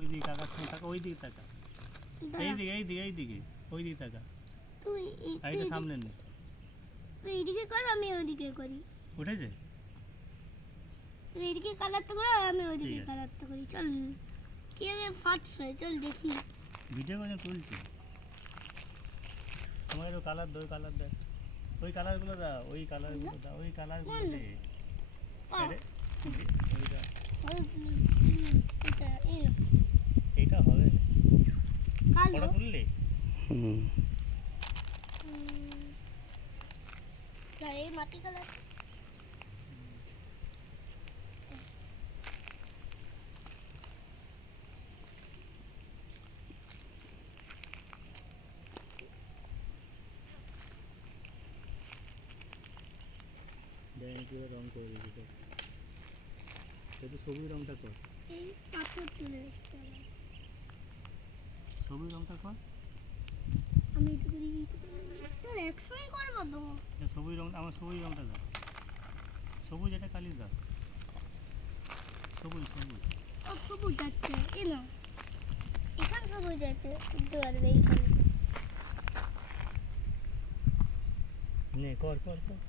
ওইদিকে কাকার সঙ্গে তাকা, ওইদিকে তাকা, এইদিকে এইদিকে এইদিকে ওইদিকে তাকা, তুই আর এটা সামনে নে। তুই এদিকে কর, আমি ওইদিকে করি। উঠেছে? তুই এদিকে কালারটা কর, আর আমি ওইদিকে ঠিক আছে। কালারটা করি। চল কি আগে ফাটছে, চল দেখি। ভিডিও করে তুলছি। তোমাকে তো কালার দে, কালার দেখ, ওই কালারগুলো দাও, ওই কালারগুলো দাও, ওই কালারগুলো দে। পাও। এইটা এটা এই না, এইটা হবে না। কালো। ওটা তুললে না, এই মাটি কালার। রং করে দিয়েছি। একটু সবুজ রংটা কর, এই পাথর তুলে এসছে আবার। সবুজ রংটা কর। আমি এটা করি, তোর একশোই করবো তো। সবুজ রং, আমার সবুজ রংটা দাও, সবুজ, এটা কালি দাও, সবুজ সবুজ। ও সবুজ আছে, এ না, এখানে সবুজ আছে, বুঝতে পারবে এইখানে। নে কর কর কর।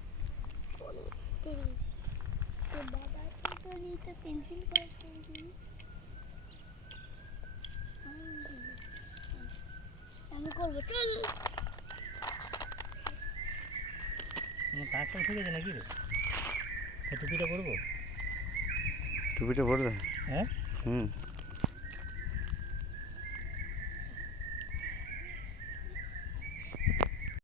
তেরি তো বাবা তো নিতে পেন্সিল করতে দিই। আমি করবো, চল। আমার তারটা ঠিক আছে নাকি রে? টুপিটা পরবো? টুপিটা পরে দে। হ্যাঁ হুম